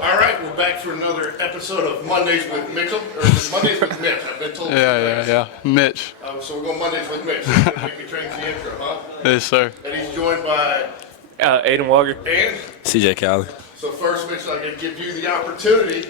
All right, we're back for another episode of Mondays with Mitchell, or is it Mondays with Mitch? I've been told. Yeah. Mitch. So we're going Mondays with Mitch. He's going to make me change the intro, huh? Yes, sir. And he's joined by Aiden Walker. and. CJ Cowley. So first, Mitch, I'm going to give you the opportunity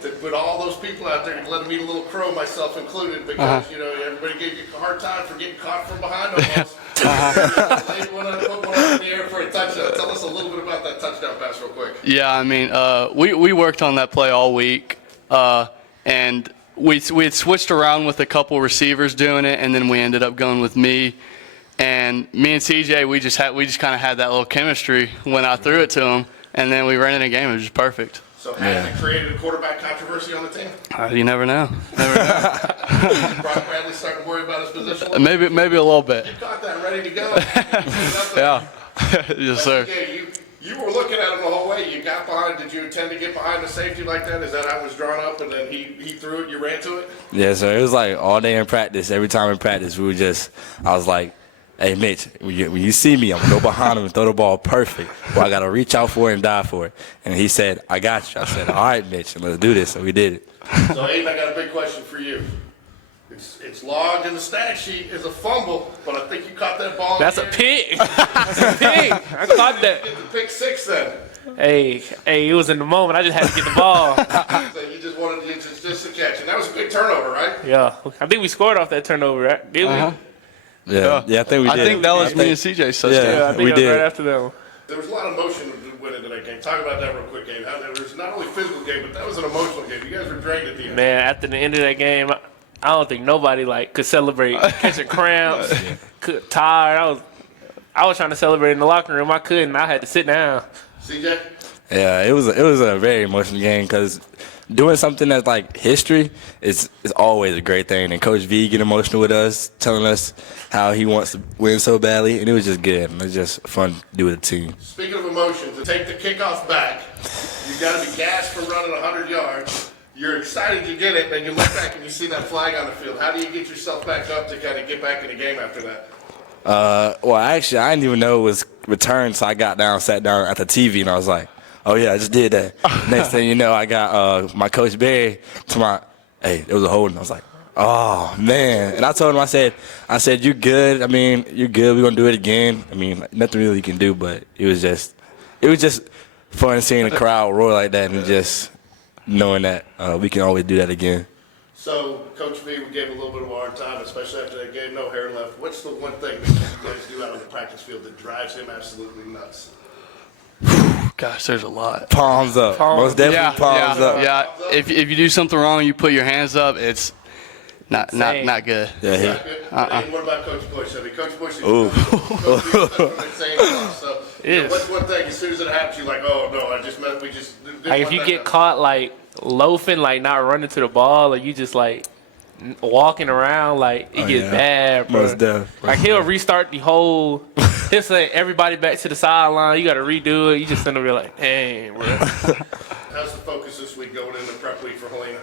to put all those people out there and let them eat a little crow, myself included, because you know everybody gave you a hard time for getting caught from behind almost. Put one up in the air for a touchdown. Tell us a little bit about that touchdown pass, real quick. Yeah, I mean, we worked on that play all week, and we had switched around with a couple receivers doing it, and then we ended up going with me. And me and CJ, we just kind of had that little chemistry when I threw it to him, and then we ran in a game. It was just perfect. So has it created a quarterback controversy on the team? You never know. Brock Bradley starting to worry about his position? Maybe a little bit. You caught that ready to go. Yeah. Yes, sir. You were looking at him the whole way. You got behind. Did you intend to get behind the safety like that? Is that how it was drawn up and then he threw it, you ran to it? Yeah, sir. It was like all day in practice. Every time in practice, I was like, hey, Mitch, when you see me, I'm going to go behind him and throw the ball perfect. Well, I got to reach out for it and dive for it. And he said, I got you. I said, all right, Mitch, let's do this. So we did it. So, Aiden, I got a big question for you. It's logged in the stat sheet as a fumble, but I think you caught that ball. That's a pick. That's a pick. I caught that. Get the pick six then. Hey, it was in the moment. I just had to get the ball. So you just wanted just to catch. And that was a big turnover, right? Yeah. I think we scored off that turnover, right? Did we? Yeah, I think we did. I think that was me and CJ's touchdown. Yeah, I think we that was did. right after that one. There was a lot of emotion winning that game. Talk about that real quick, Gabe. It was not only a physical game, but that was an emotional game. You guys were drained at the end. Man, after the end of that game, I don't think nobody could celebrate catching cramps, tired. I was trying to celebrate in the locker room. I couldn't. I had to sit down. CJ? Yeah, it was a very emotional game because doing something that's like history is always a great thing. And Coach V get emotional with us, telling us how he wants to win so badly, and it was just good. It was just fun to do with the team. Speaking of emotions, to take the kickoff back, you got to be gassed for running 100 yards. You're excited to get it, then you look back and you see that flag on the field. How do you get yourself back up to kind of get back in the game after that? Well, actually, I didn't even know it was returned, so I sat down at the TV, and I was like, oh, yeah, I just did that. Next thing you know, I got my Coach Barry to hey, it was a holding. I was like, oh, man. And I told him, I said, you're good. I mean, you're good. We're going to do it again. I mean, nothing really you can do, but it was just fun seeing the crowd roar like that and just knowing that we can always do that again. So, Coach V, we gave a little bit of a hard time, especially after that game, no hair left. What's the one thing that you guys do out on the practice field that drives him absolutely nuts? Gosh, there's a lot. Palms up. Most definitely palms up. Yeah, if you do something wrong, you put your hands up, it's not good. Yeah, And what about Coach Bush? I mean, Coach Bush is Coach Bush same stuff. So, what's one thing, as soon as it happens, you're like, oh, no, we just didn't Like, if you get caught, loafing, not running to the ball, or you just, walking around, it gets bad, bro. Most definitely. He'll restart the whole – he'll say, everybody back to the sideline. You got to redo it. You just send them like, dang, bro. How's the focus this week going into prep week for Helena?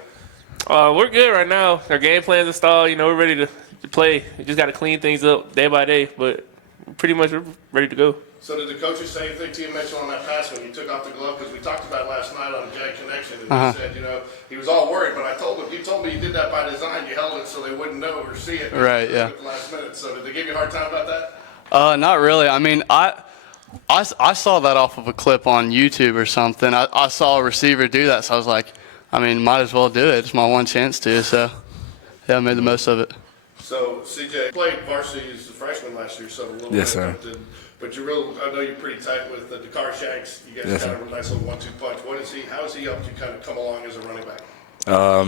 We're good right now. Our game plan's installed. We're ready to play. We just got to clean things up day by day, but pretty much we're ready to go. So did the coaches say anything to you, Mitchell, on that pass when you took off the glove? Because we talked about it last night on the JAG Connection, and he said, he was all worried. But I told him, you told me you did that by design. You held it so they wouldn't know or see it. Right, yeah. At the last minute. So did they give you a hard time about that? Not really. I mean, I saw that off of a clip on YouTube or something. I saw a receiver do that, so I was like, might as well do it. It's my one chance to. So, yeah, I made the most of it. So, CJ played varsity as a freshman last year, so a little yes, bit. Sir. But I know you're pretty tight with the Jaguar Shanks. You guys kind of a nice little 1-2 punch. How has he helped you kind of come along as a running back?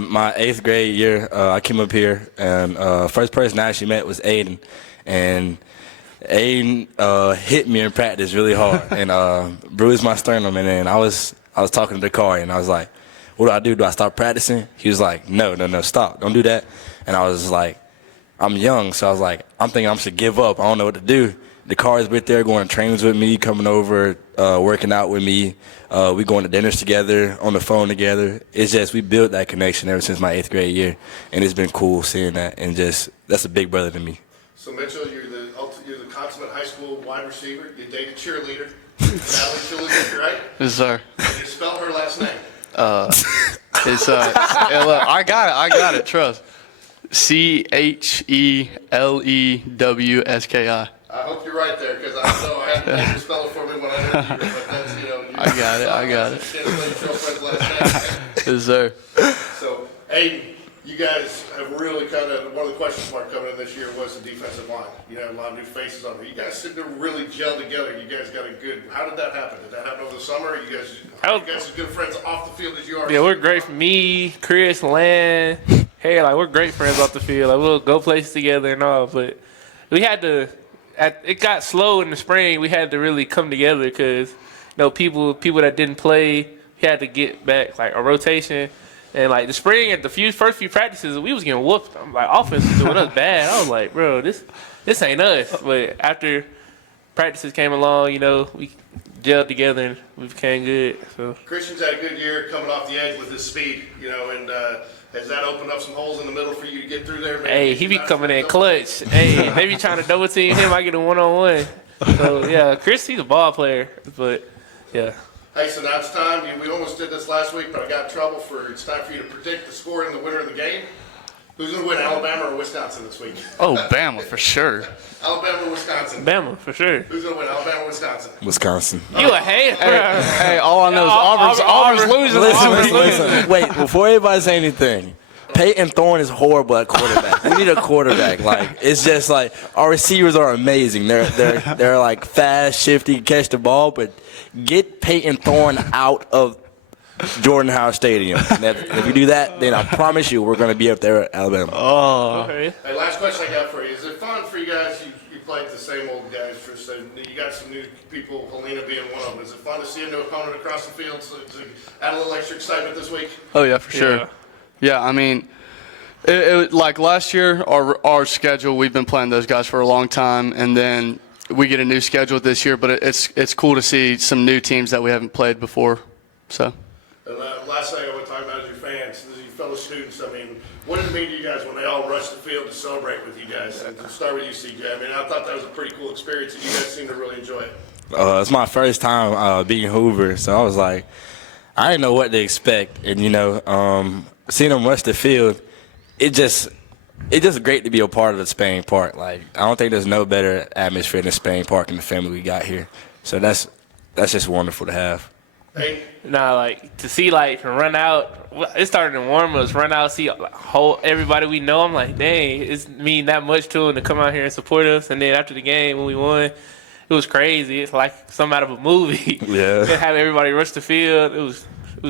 My 8th grade year, I came up here, and first person I actually met was Aiden. And Aiden hit me in practice really hard and bruised my sternum. And then I was talking to the car, and I was like, what do I do? Do I stop practicing? He was like, no, stop. Don't do that. And I was like, I'm young, so I was like, I'm thinking I should give up. I don't know what to do. The car is right there, going to trainings with me, coming over, working out with me. We going to dinners together, on the phone together. It's just we built that connection ever since my 8th grade year, and it's been cool seeing that. And just that's a big brother to me. So Mitchell, you're the consummate high school wide receiver. You date a cheerleader. Natalie Chalupa, right? Yes, sir. Can you spell her last name? It's I got it. Trust. CHELEWSKI. I hope you're right there, because I know I had to make you spell it for me when I interviewed her, but that's, I got it. Can't spell your girlfriend's last name. Yes, sir. So, Aiden, you guys have really kind of, one of the questions mark coming in this year was the defensive line. You have a lot of new faces on there. You guys seem to really gel together. You guys got a good, how did that happen? Did that happen over the summer? Are you guys as good friends off the field as you are? Yeah, we're great. For me, Chris, Lan, hey, like we're great friends off the field. Like we'll go places together and all. But we had to. It got slow in the spring. We had to really come together because people that didn't play, we had to get back like a rotation. And like the spring at the first few practices, we was getting whooped. I'm like, offense is doing us bad. I was like, bro, this ain't us. But after practices came along, we gelled together and we became good. So Christian's had a good year coming off the edge with his speed, and has that opened up some holes in the middle for you to get through there? Maybe hey, he be coming in clutch. Hey, they be trying to double team him. I get a 1-on-1. So yeah, Chris, he's a ball player. But yeah. Hey, so now it's time. We almost did this last week, but I got in trouble it's time for you to predict the score and the winner of the game. Who's going to win, Alabama or Wisconsin this week? Oh, Bama for sure. Alabama or Wisconsin? Bama, for sure. Who's going to win, Alabama or Wisconsin? Wisconsin. You a hater. Hey, all I know is Auburn's losing. Listen. Wait, before everybody say anything, Peyton Thorne is horrible at quarterback. We need a quarterback. Like it's just like our receivers are amazing. They're like fast, shifty, catch the ball, but get Peyton Thorne out of Jordan Howard Stadium. And if you do that, then I promise you we're going to be up there at Alabama. Oh. Okay. Hey, last question I got for you. Is it fun for you guys? You played the same old guys you got some new people, Helena being one of them. Is it fun to see a new opponent across the field to add a little extra excitement this week? Oh, yeah, for sure. Yeah, I mean, like last year, our schedule, we've been playing those guys for a long time, and then we get a new schedule this year, but it's cool to see some new teams that we haven't played before. So. And last thing I want to talk about is your fans, your fellow students. I mean, what did it mean to you guys when they all rushed the field to celebrate with you guys? And to start with you, CJ. I mean, I thought that was a pretty cool experience, and you guys seemed to really enjoy it. It's my first time being Hoover, so I was like, I didn't know what to expect, and seeing them rush the field, it's just great to be a part of the Spain Park. Like I don't think there's no better atmosphere than Spain Park and the family we got here. So that's just wonderful to have. Hey. Nah, like to see run out. It started in warm-ups. Run out, see everybody we know. I'm like, dang, it's mean that much to them to come out here and support us. And then after the game when we won, it was crazy. It's like something out of a movie. Yeah. To have everybody rush the field, it was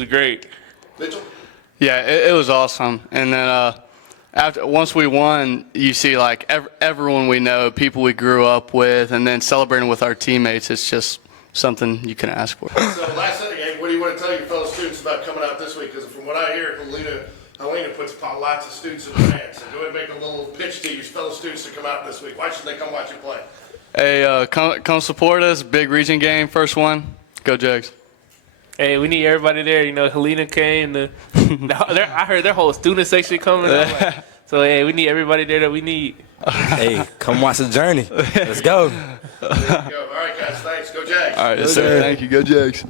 great. Mitchell? Yeah, it was awesome. And then once we won, you see everyone we know, people we grew up with, and then celebrating with our teammates. It's just something you can ask for. So last thing, what do you want to tell your fellow students about coming out this week? Because from what I hear, Helena puts upon lots of students in the fans. So go ahead and make a little pitch to your fellow students to come out this week. Why should they come watch you play? Hey, come support us. Big region game, first one. Go Jags. Hey, we need everybody there. Helena came. I heard their whole student section coming. So, hey, we need everybody there that we need. Hey, come watch the journey. Let's go. There you go. All right, guys. Thanks. Go Jags. All right, yes, sir. Thank you. Go Jags.